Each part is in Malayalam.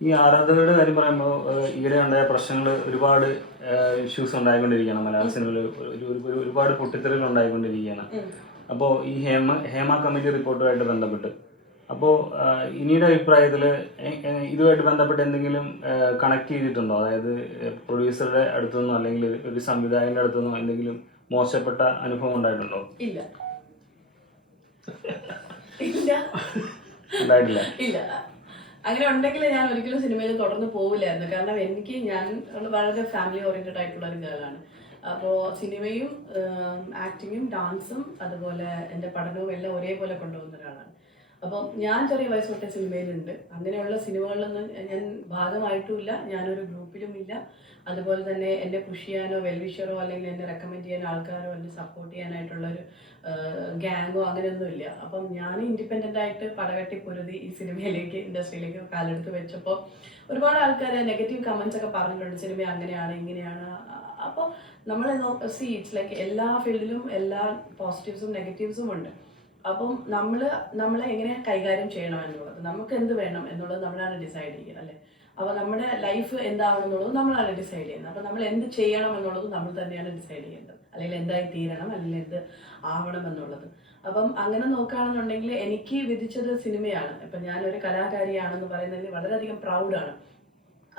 ഈ ആരാധകരുടെ കാര്യം പറയുമ്പോൾ ഈയിടെ ഉണ്ടായ പ്രശ്നങ്ങൾ ഒരുപാട് ഇഷ്യൂസ് ഉണ്ടായിക്കൊണ്ടിരിക്കുകയാണ്. മലയാള സിനിമയിൽ ഒരു- ഒരു- ഒരു- ഒരുപാട് പൊട്ടിത്തെറികൾ ഉണ്ടായിക്കൊണ്ടിരിക്കുകയാണ്. അപ്പോൾ ഈ ഹേമ ഹേമ കമ്മിറ്റി റിപ്പോർട്ടുമായിട്ട് ബന്ധപ്പെട്ട്. അപ്പോൾ ഇനിയുടെ അഭിപ്രായത്തിൽ ഇതുമായിട്ട് ബന്ധപ്പെട്ട് എന്തെങ്കിലും കണക്ട് ചെയ്തിട്ടുണ്ടോ? അതായത് പ്രൊഡ്യൂസറുടെ അടുത്തുനിന്നോ അല്ലെങ്കിൽ ഒരു സംവിധായകന്റെ അടുത്തുനിന്നോ എന്തെങ്കിലും മോശപ്പെട്ട അനുഭവം ഉണ്ടായിട്ടുണ്ടോ? ഇല്ല ഇല്ല. ഉണ്ടായിട്ടില്ല. ഇല്ല. അങ്ങനെ ഉണ്ടെങ്കിൽ ഞാൻ ഒരിക്കലും സിനിമയിൽ തുടർന്ന് പോവില്ലായിരുന്നു. കാരണം എനിക്ക് ഞാൻ വളരെ ഫാമിലി ഓറിയന്റഡ് ആയിട്ടുള്ള ഒരു ഗേളാണ് അപ്പോൾ സിനിമയും ആക്ടിങ്ങും ഡാൻസും അതുപോലെ എന്റെ പഠനവും എല്ലാം ഒരേപോലെ കൊണ്ടുപോകുന്ന ഒരാളാണ്. അപ്പം ഞാൻ ചെറിയ വയസ്സ് തൊട്ടേ സിനിമയിലുണ്ട്. അങ്ങനെയുള്ള സിനിമകളിലൊന്നും ഞാൻ ഭാഗമായിട്ടുമില്ല. ഞാനൊരു ഗ്രൂപ്പിലും ഇല്ല അതുപോലെ തന്നെ എന്നെ പുഷ് ചെയ്യാനോ വെൽവിഷറോ അല്ലെങ്കിൽ എന്നെ റെക്കമെൻഡ് ചെയ്യാൻ ആൾക്കാരോ എന്നെ സപ്പോർട്ട് ചെയ്യാനായിട്ടുള്ള ഒരു ഗ്യാങ്ങോ അങ്ങനെയൊന്നും ഇല്ല അപ്പം ഞാൻ ഇൻഡിപെൻഡന്റ് ആയിട്ട് പടകട്ടി പൊരുതി ഈ സിനിമയിലേക്ക് ഇൻഡസ്ട്രിയിലേക്ക് കാലെടുത്ത് വെച്ചപ്പോൾ ഒരുപാട് ആൾക്കാർ നെഗറ്റീവ് കമൻസ് ഒക്കെ പറഞ്ഞിട്ടുണ്ട്. സിനിമ അങ്ങനെയാണ് ഇങ്ങനെയാണ്. അപ്പോൾ നമ്മൾ സി ഇറ്റ്സ് ലൈക്ക് എല്ലാ ഫീൽഡിലും എല്ലാ പോസിറ്റീവ്സും നെഗറ്റീവ്സും ഉണ്ട്. അപ്പം നമ്മൾ നമ്മളെ എങ്ങനെ കൈകാര്യം ചെയ്യണം എന്നുള്ളത് നമുക്ക് എന്ത് വേണം എന്നുള്ളത് നമ്മളാണ് ഡിസൈഡ് ചെയ്യുക അല്ലേ? അപ്പോൾ നമ്മുടെ ലൈഫ് എന്താവണം എന്നുള്ളത് നമ്മളാണ് ഡിസൈഡ് ചെയ്യുന്നത്. അപ്പോൾ നമ്മൾ എന്ത് ചെയ്യണം എന്നുള്ളത് നമ്മൾ തന്നെയാണ് ഡിസൈഡ് ചെയ്യേണ്ടത്. അല്ലെങ്കിൽ എന്തായി തീരണം അല്ലെങ്കിൽ എന്ത് ആവണം എന്നുള്ളത്. അപ്പം അങ്ങനെ നോക്കുകയാണെന്നുണ്ടെങ്കിൽ എനിക്ക് വിധിച്ചത് സിനിമയാണ്. ഇപ്പം ഞാനൊരു കലാകാരിയാണെന്ന് പറയുന്നതിൽ വളരെയധികം പ്രൗഡാണ്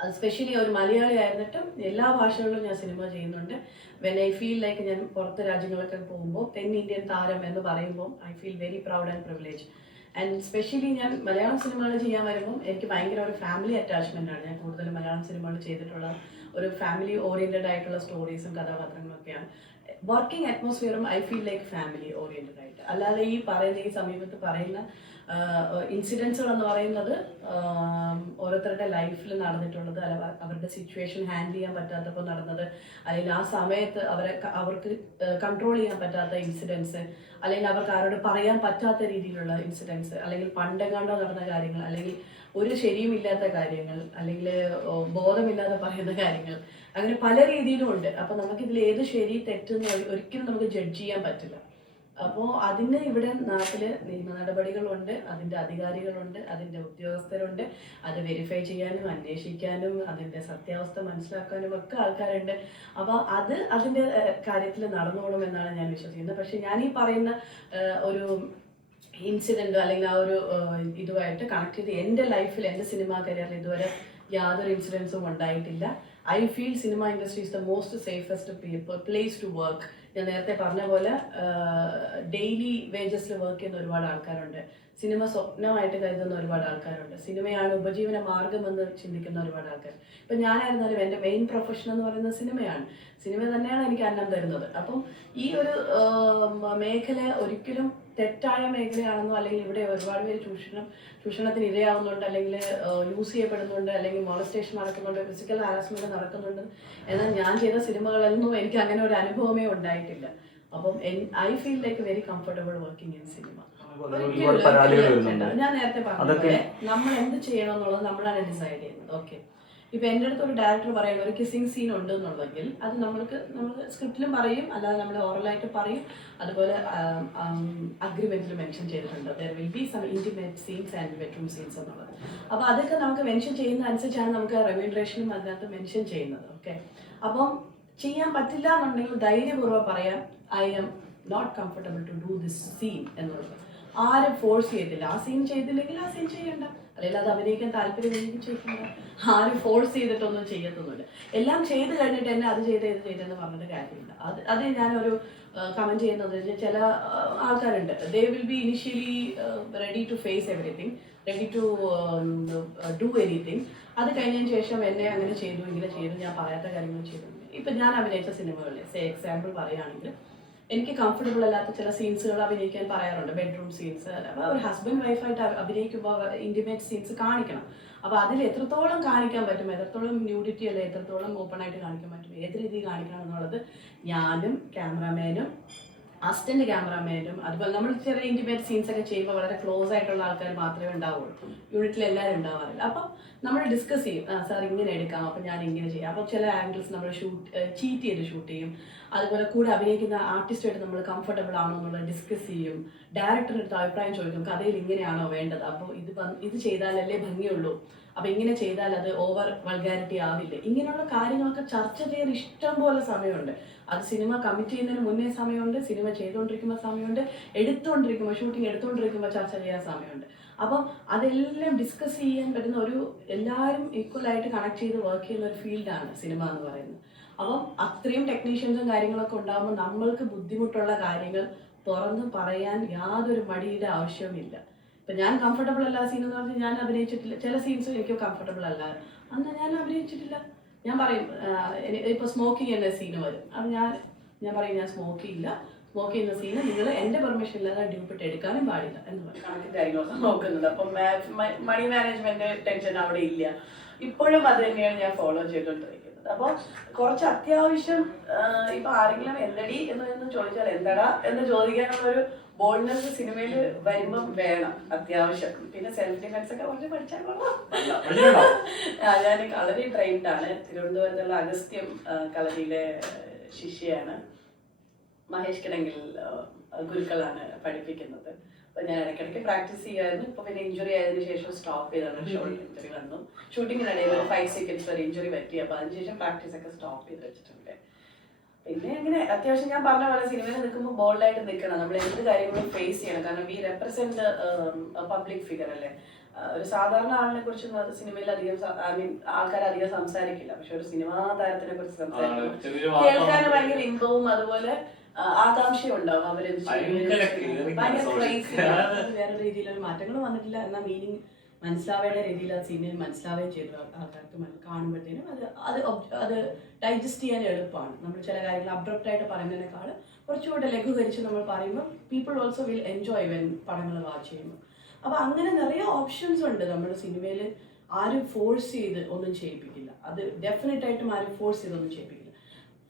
അത് സ്പെഷ്യലി ഒരു മലയാളി ആയിരുന്നിട്ടും എല്ലാ ഭാഷകളിലും ഞാൻ സിനിമ ചെയ്യുന്നുണ്ട്. വെൻ ഐ ഫീൽ ലൈക്ക് ഞാൻ പുറത്ത് രാജ്യങ്ങളൊക്കെ പോകുമ്പോൾ തെൻ ഇന്ത്യൻ താരം എന്ന് പറയുമ്പോൾ I feel very proud and privilege and specially ഞാൻ മലയാളം സിനിമകൾ ചെയ്യാൻ വരുമ്പോൾ എനിക്ക് ഭയങ്കര ഒരു ഫാമിലി അറ്റാച്ച്മെന്റ് ആണ്. ഞാൻ കൂടുതലും മലയാളം സിനിമകൾ ചെയ്തിട്ടുള്ള ഒരു ഫാമിലി ഓറിയന്റഡ് ആയിട്ടുള്ള സ്റ്റോറീസും കഥാപാത്രങ്ങളൊക്കെയാണ് working അറ്റ്മോസ്ഫിയറും I feel like family oriented ആയിട്ട്. അല്ലാതെ ഈ പറയുന്ന ഈ സമീപത്ത് പറയുന്ന ഇൻസിഡൻസുകൾ എന്ന് പറയുന്നത് ഓരോരുത്തരുടെ ലൈഫിൽ നടന്നിട്ടുള്ളത് അവരുടെ സിറ്റുവേഷൻ ഹാൻഡിൽ ചെയ്യാൻ പറ്റാത്തപ്പോൾ നടന്നത് അല്ലെങ്കിൽ ആ സമയത്ത് അവരെ അവർക്ക് കൺട്രോൾ ചെയ്യാൻ പറ്റാത്ത ഇൻസിഡൻസ് അല്ലെങ്കിൽ അവർക്ക് ആരോട് പറയാൻ പറ്റാത്ത രീതിയിലുള്ള ഇൻസിഡൻസ് അല്ലെങ്കിൽ പണ്ടെങ്ങാണ്ടോ നടന്ന കാര്യങ്ങൾ അല്ലെങ്കിൽ ഒരു ശരിയും ഇല്ലാത്ത കാര്യങ്ങൾ അല്ലെങ്കിൽ ബോധമില്ലാതെ പറയുന്ന കാര്യങ്ങൾ അങ്ങനെ പല രീതിയിലും ഉണ്ട്. അപ്പൊ നമുക്കിതിൽ ഏത് ശരി തെറ്റെന്ന് ഒരി- ഒരിക്കലും നമുക്ക് ജഡ്ജ് ചെയ്യാൻ പറ്റില്ല. അപ്പോൾ അതിന് ഇവിടെ നാട്ടിൽ നിയമ നടപടികളുണ്ട് അതിന്റെ അധികാരികളുണ്ട് അതിന്റെ ഉദ്യോഗസ്ഥരുണ്ട്. അത് വെരിഫൈ ചെയ്യാനും അന്വേഷിക്കാനും അതിന്റെ സത്യാവസ്ഥ മനസ്സിലാക്കാനും ഒക്കെ ആൾക്കാരുണ്ട്. അപ്പൊ അത് അതിന്റെ കാര്യത്തിൽ നടന്നോളും എന്നാണ് ഞാൻ വിശ്വസിക്കുന്നത്. പക്ഷെ ഞാൻ ഈ പറയുന്ന ഒരു ഇൻസിഡന്റോ അല്ലെങ്കിൽ ആ ഒരു ഇതുമായിട്ട് കണക്ട് ചെയ്ത് എന്റെ ലൈഫിൽ എന്റെ സിനിമാ കരിയറിൽ ഇതുവരെ യാതൊരു ഇൻസിഡൻസും ഉണ്ടായിട്ടില്ല. I feel cinema industry is the most safest place to work ഞാൻ നേരത്തെ പറഞ്ഞ പോലെ ഡെയിലി വേജസിൽ വർക്ക് ചെയ്യുന്ന ഒരുപാട് ആൾക്കാരുണ്ട്. സിനിമ സ്വപ്നമായിട്ട് കരുതുന്ന ഒരുപാട് ആൾക്കാരുണ്ട്. സിനിമയാണ് ഉപജീവന മാർഗമെന്ന് ചിന്തിക്കുന്ന ഒരുപാട് ആൾക്കാർ. ഇപ്പൊ ഞാനായിരുന്നാലും എന്റെ മെയിൻ പ്രൊഫഷൻ എന്ന് പറയുന്നത് സിനിമയാണ്. സിനിമ തന്നെയാണ് എനിക്ക് അന്നം തരുന്നത്. അപ്പം ഈ ഒരു മേഖല ഒരിക്കലും തെറ്റായ മേഖലയാണെന്നോ അല്ലെങ്കിൽ ഇവിടെ ഒരുപാട് പേര് ചൂഷണം ചൂഷണത്തിന് ഇരയാവുന്നുണ്ട് അല്ലെങ്കിൽ യൂസ് ചെയ്യപ്പെടുന്നുണ്ട് അല്ലെങ്കിൽ മോളസ്റ്റേഷൻ നടക്കുന്നുണ്ട് ഫിസിക്കൽ ഹാരാസ്മെന്റ് നടക്കുന്നുണ്ട് എന്നാൽ ഞാൻ ചെയ്ത സിനിമകളൊന്നും എനിക്ക് അങ്ങനെ ഒരു അനുഭവമേ ഉണ്ടായിട്ടില്ല. അപ്പം I feel like very comfortable working in cinema ഞാൻ നേരത്തെ പറഞ്ഞു നമ്മൾ എന്ത് ചെയ്യണം എന്നുള്ളത് നമ്മളാണ് ഡിസൈഡ് ചെയ്യുന്നത്. ഓക്കെ ഇപ്പൊ എന്റെ അടുത്ത് ഒരു ഡയറക്ടർ പറയുന്നത് ഒരു കിസിംഗ് സീൻ ഉണ്ട് എന്നുണ്ടെങ്കിൽ അത് നമ്മൾക്ക് നമ്മൾ സ്ക്രിപ്റ്റിലും പറയും അല്ലാതെ നമ്മൾ ഓറലായിട്ട് പറയും. അതുപോലെ അഗ്രിമെന്റിൽ മെൻഷൻ ചെയ്തിട്ടുണ്ട്. There will be some intimate scenes and bedroom scenes എന്നുള്ളത്. അപ്പൊ അതൊക്കെ നമുക്ക് മെൻഷൻ ചെയ്യുന്ന അനുസരിച്ചാണ് നമുക്ക് റെമ്യൂണറേഷനും അതിനകത്ത് മെൻഷൻ ചെയ്യുന്നത്. ഓക്കെ അപ്പം ചെയ്യാൻ പറ്റില്ല എന്നുണ്ടെങ്കിൽ ധൈര്യപൂർവം പറയാം I'm not comfortable to do this scene എന്നുള്ളത്. ആരും ഫോഴ്സ് ചെയ്തില്ല ആ സീൻ ചെയ്തില്ലെങ്കിൽ ആ സീൻ ചെയ്യണ്ട. അല്ലെങ്കിൽ അത് അഭിനയിക്കാൻ താല്പര്യമില്ലെങ്കിൽ ചെയ്യണ്ട ആരും ഫോഴ്സ് ചെയ്തിട്ടൊന്നും ചെയ്യത്തൊന്നുമില്ല. എല്ലാം ചെയ്ത് കഴിഞ്ഞിട്ട് എന്നെ അത് ചെയ്ത് ഇത് ചെയ്തെന്ന് പറഞ്ഞിട്ട് കാര്യമില്ല. അത് അത് ഞാനൊരു കമന്റ് ചെയ്യുന്നത് ചില ആൾക്കാരുണ്ട്. They will be initially ready to face everything ready to do anything അത് കഴിഞ്ഞതിന് ശേഷം എന്നെ അങ്ങനെ ചെയ്തു ഇങ്ങനെ ചെയ്തു ഞാൻ പറയാത്ത കാര്യങ്ങൾ ചെയ്തു. ഇപ്പൊ ഞാൻ അഭിനയിച്ച സിനിമകളിൽ സേ എക്സാമ്പിൾ പറയുകയാണെങ്കിൽ എനിക്ക് കംഫർട്ടബിൾ അല്ലാത്ത ചില സീൻസുകൾ അഭിനയിക്കാൻ പറയാറുണ്ട്. ബെഡ്റൂം സീൻസ് അപ്പോൾ ഒരു ഹസ്ബൻഡ് വൈഫായിട്ട് അഭിനയിക്കുമ്പോൾ ഇന്റിമേറ്റ് സീൻസ് കാണിക്കണം. അപ്പോൾ അതിൽ എത്രത്തോളം കാണിക്കാൻ പറ്റും? എത്രത്തോളം ന്യൂഡിറ്റി അല്ലെ? എത്രത്തോളം ഓപ്പൺ ആയിട്ട് കാണിക്കാൻ പറ്റും? ഏത് രീതിയിൽ കാണിക്കണം എന്നുള്ളത് ഞാനും ക്യാമറാമാനും അസിസ്റ്റന്റ് ക്യാമറാമാനും അതുപോലെ നമ്മൾ ചെറിയ ഇന്റിമേറ്റ് സീൻസ് ഒക്കെ ചെയ്യുമ്പോൾ വളരെ ക്ലോസ് ആയിട്ടുള്ള ആൾക്കാർ മാത്രമേ ഉണ്ടാവുള്ളൂ. യൂണിറ്റിൽ എല്ലാവരും ഉണ്ടാവാറില്ല. അപ്പം നമ്മൾ ഡിസ്കസ് ചെയ്യും. സാർ ഇങ്ങനെ എടുക്കാം. അപ്പം ഞാൻ ഇങ്ങനെ ചെയ്യാം. അപ്പോൾ ചില ആംഗിൾസ് നമ്മൾ ഷൂട്ട് ചീറ്റ് ചെയ്ത് ഷൂട്ട് ചെയ്യും. അതുപോലെ കൂടെ അഭിനയിക്കുന്ന ആർട്ടിസ്റ്റായിട്ട് നമ്മൾ കംഫർട്ടബിൾ ആണോ എന്നുള്ളത് ഡിസ്കസ് ചെയ്യും. ഡയറക്ടറിന്റെ അടുത്ത് അഭിപ്രായം ചോദിക്കും. കഥയിൽ ഇങ്ങനെയാണോ വേണ്ടത്? അപ്പോൾ ഇത് ഇത് ചെയ്താലല്ലേ ഭംഗിയുള്ളൂ. അപ്പൊ ഇങ്ങനെ ചെയ്താൽ അത് ഓവർ വൾഗാരിറ്റി ആവില്ല? ഇങ്ങനെയുള്ള കാര്യങ്ങളൊക്കെ ചർച്ച ചെയ്യാൻ ഇഷ്ടം പോലെ സമയമുണ്ട്. അത് സിനിമ കമ്മിറ്റ് ചെയ്യുന്നതിന് മുന്നേ സമയമുണ്ട് സിനിമ ചെയ്തുകൊണ്ടിരിക്കുമ്പോൾ സമയമുണ്ട് എടുത്തുകൊണ്ടിരിക്കുമ്പോൾ ഷൂട്ടിംഗ് എടുത്തുകൊണ്ടിരിക്കുമ്പോൾ ചർച്ച ചെയ്യാൻ സമയമുണ്ട്. അപ്പം അതെല്ലാം ഡിസ്കസ് ചെയ്യാൻ പറ്റുന്ന ഒരു എല്ലാവരും ഈക്വലായിട്ട് കണക്ട് ചെയ്ത് വർക്ക് ചെയ്യുന്ന ഒരു ഫീൽഡാണ് സിനിമ എന്ന് പറയുന്നത്. അപ്പം അത്രയും ടെക്നീഷ്യൻസും കാര്യങ്ങളൊക്കെ ഉണ്ടാകുമ്പോൾ നമ്മൾക്ക് ബുദ്ധിമുട്ടുള്ള കാര്യങ്ങൾ തുറന്ന് പറയാൻ യാതൊരു മടിയുടെ ആവശ്യവുമില്ല. ഇപ്പൊ ഞാൻ കംഫർട്ടബിൾ അല്ല സീൻ എന്ന് പറഞ്ഞാൽ ഞാൻ അഭിനയിച്ചിട്ടില്ല. ചില സീൻസ് എനിക്ക് കംഫർട്ടബിൾ അല്ല. അന്ന് ഞാൻ അഭിനയിച്ചിട്ടില്ല. ഞാൻ പറയും ഇപ്പൊ സ്മോക്കിംഗ് എന്ന സീന് വരും. അത് ഞാൻ ഞാൻ പറയും ഞാൻ സ്മോക്ക് ചെയ്യില്ല. സ്മോക്ക് ചെയ്യുന്ന സീന് നിങ്ങൾ എന്റെ പെർമിഷൻ ഇല്ലാതെ ഡ്യൂപ്പിട്ട് എടുക്കാനും പാടില്ല എന്ന് പറയും. മണി മാനേജ്മെന്റ് ടെൻഷൻ അവിടെ ഇല്ല. ഇപ്പോഴും അത് തന്നെയാണ് ഞാൻ ഫോളോ ചെയ്തുകൊണ്ടിരിക്കുന്നത് അപ്പോൾ കുറച്ച് അത്യാവശ്യം ഇപ്പൊ ആരെങ്കിലും എന്തടി എന്ന് ചോദിച്ചാൽ എന്തടാ? എന്ന് ചോദിക്കാനുള്ള ഒരു ബോൾഡ്നെസ് സിനിമയിൽ വരുമ്പം വേണം അത്യാവശ്യം. പിന്നെ സെൽഫ് ഡിഫൻസ് ഒക്കെ കുറച്ച് പഠിച്ചാൽ കൊള്ളാം. ഞാൻ കളരി ട്രെയിൻഡ് ആണ്. തിരുവനന്തപുരത്തുള്ള അഗസ്ത്യം കളരിയിലെ ശിഷ്യയാണ്. മഹേഷ് കിടങ്ങിൽ ഗുരുക്കളാണ് പഠിപ്പിക്കുന്നത്. അപ്പൊ ഞാൻ ഇടയ്ക്കിടയ്ക്ക് പ്രാക്ടീസ് ചെയ്യായിരുന്നു ഇപ്പൊ പിന്നെ ഇഞ്ചുറി ആയതിനു ശേഷം സ്റ്റോപ്പ് ചെയ്താണ് ഷോൾഡർ ഇഞ്ചുറി വന്നു. ഷൂട്ടിങ്ങിനിടയിൽ ഫൈവ് സെക്കൻഡ്സ് വരെ ഇഞ്ചുറി പറ്റി. അപ്പൊ അതിനുശേഷം പ്രാക്ടീസ് ഒക്കെ സ്റ്റോപ്പ് ചെയ്ത് വെച്ചിട്ടുണ്ട്. പിന്നെ അങ്ങനെ അത്യാവശ്യം ഞാൻ പറഞ്ഞ പോലെ സിനിമയിൽ നിൽക്കുമ്പോൾ ബോൾഡായിട്ട് നിൽക്കണം. നമ്മൾ എന്ത് കാര്യങ്ങളും ഫേസ് ചെയ്യണം. കാരണം വി റെപ്രസെന്റ് പബ്ലിക് ഫിഗർ അല്ലേ? ഒരു സാധാരണ ആളിനെ കുറിച്ച് സിനിമയിൽ അധികം ഐ മീൻ ആൾക്കാർ അധികം സംസാരിക്കില്ല. പക്ഷെ ഒരു സിനിമാ താരത്തിനെ കുറിച്ച് സംസാരിക്കും കേൾക്കാൻ ഭയങ്കര ഇമ്പവും അതുപോലെ ആകാംക്ഷയും ഉണ്ടാവും അവരെന്ത് ഭയങ്കര രീതിയിലൊരു മാറ്റങ്ങൾ വന്നിട്ടില്ല എന്ന മീനിങ് മനസ്സിലാവേണ്ട രീതിയിൽ ആ സീനിൽ മനസ്സിലാവുകയും ചെയ്തു ആൾ- ആൾക്കാർക്ക് കാണുമ്പോഴത്തേനും അത് അത് അത് ഡൈജസ്റ്റ് ചെയ്യാൻ എളുപ്പമാണ്. നമ്മൾ ചില കാര്യങ്ങൾ അബ്രപ്റ്റ് ആയിട്ട് പറയുന്നതിനേക്കാൾ കുറച്ചുകൂടെ ലഘൂകരിച്ച് നമ്മൾ പറയുമ്പോൾ people also will enjoy when പടങ്ങൾ വാച്ച് ചെയ്യുമ്പോൾ അപ്പോൾ അങ്ങനെ നിറയെ ഓപ്ഷൻസ് ഉണ്ട് നമ്മുടെ സിനിമയിൽ ആരും ഫോഴ്സ് ചെയ്ത് ഒന്നും ചെയ്യിപ്പിക്കില്ല. അത് ഡെഫിനറ്റ് ആയിട്ടും ആരും ഫോഴ്സ് ചെയ്തൊന്നും ചെയ്യിപ്പിക്കില്ല.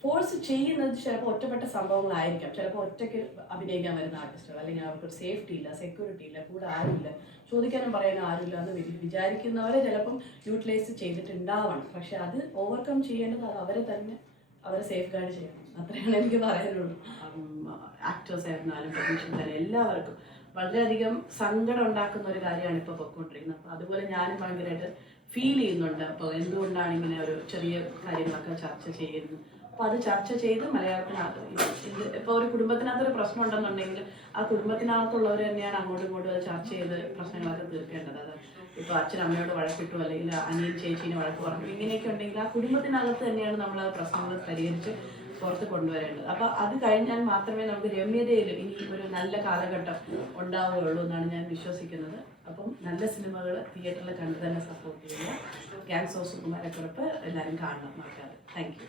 ഫോഴ്സ് ചെയ്യുന്നത് ചിലപ്പോൾ ഒറ്റപ്പെട്ട സംഭവങ്ങളായിരിക്കാം. ചിലപ്പോൾ ഒറ്റയ്ക്ക് അഭിനയിക്കാൻ വരുന്ന ആർട്ടിസ്റ്റുകൾ അല്ലെങ്കിൽ അവർക്ക് സേഫ്റ്റി ഇല്ല സെക്യൂരിറ്റി ഇല്ല കൂടെ ആരുമില്ല ചോദിക്കാനും പറയാനും ആരുമില്ല എന്ന് വിചാരിക്കുന്നവരെ ചിലപ്പം യൂട്ടിലൈസ് ചെയ്തിട്ടുണ്ടാവണം. പക്ഷെ അത് ഓവർകം ചെയ്യേണ്ടത് അത് അവരെ തന്നെ അവരെ സേഫ് ഗാർഡ് ചെയ്യണം. അത്രയാണ് എനിക്ക് പറയാനുള്ളൂ. ആക്ടേഴ്സ് ആയിരുന്നാലും ടെക്നീഷ്യൻസ് ആയാലും എല്ലാവർക്കും വളരെയധികം സങ്കടം ഉണ്ടാക്കുന്ന ഒരു കാര്യമാണ് ഇപ്പോൾ പൊയ്ക്കൊണ്ടിരിക്കുന്നത് അപ്പോൾ അതുപോലെ ഞാനും ഭയങ്കരമായിട്ട് ഫീൽ ചെയ്യുന്നുണ്ട്. അപ്പോൾ എന്തുകൊണ്ടാണ് ഇങ്ങനെ ഒരു ചെറിയ കാര്യങ്ങളൊക്കെ ചർച്ച ചെയ്യുന്നത്? അപ്പോൾ അത് ചർച്ച ചെയ്ത് മലയാളത്തിനകത്ത് ഇത് ഇപ്പോൾ ഒരു കുടുംബത്തിനകത്ത് ഒരു പ്രശ്നം ഉണ്ടെന്നുണ്ടെങ്കിൽ ആ കുടുംബത്തിനകത്തുള്ളവർ തന്നെയാണ് അങ്ങോട്ടും ഇങ്ങോട്ടും അത് ചർച്ച ചെയ്ത് പ്രശ്നങ്ങളൊക്കെ തീർക്കേണ്ടത്. അത് ഇപ്പോൾ അച്ഛൻ അമ്മയോട് വഴക്കിട്ടു അല്ലെങ്കിൽ അനിയൻ ചേച്ചീനെ വഴക്ക് പറഞ്ഞു ഇങ്ങനെയൊക്കെ ഉണ്ടെങ്കിൽ ആ കുടുംബത്തിനകത്ത് തന്നെയാണ് നമ്മൾ ആ പ്രശ്നങ്ങൾ പരിഹരിച്ച് പുറത്ത് കൊണ്ടുവരേണ്ടത്. അപ്പൊ അത് കഴിഞ്ഞാൽ മാത്രമേ നമുക്ക് രമ്യതയിൽ ഇനി ഒരു നല്ല കാലഘട്ടം ഉണ്ടാവുകയുള്ളൂ എന്നാണ് ഞാൻ വിശ്വസിക്കുന്നത്. അപ്പം നല്ല സിനിമകൾ തിയേറ്ററിൽ കണ്ടു തന്നെ സപ്പോർട്ട് ചെയ്യുക. ഗ്യാങ്സ് ഓഫ് സുകുമാരക്കുറപ്പ് എല്ലാവരും കാണണം. മറക്കാതെ. Thank you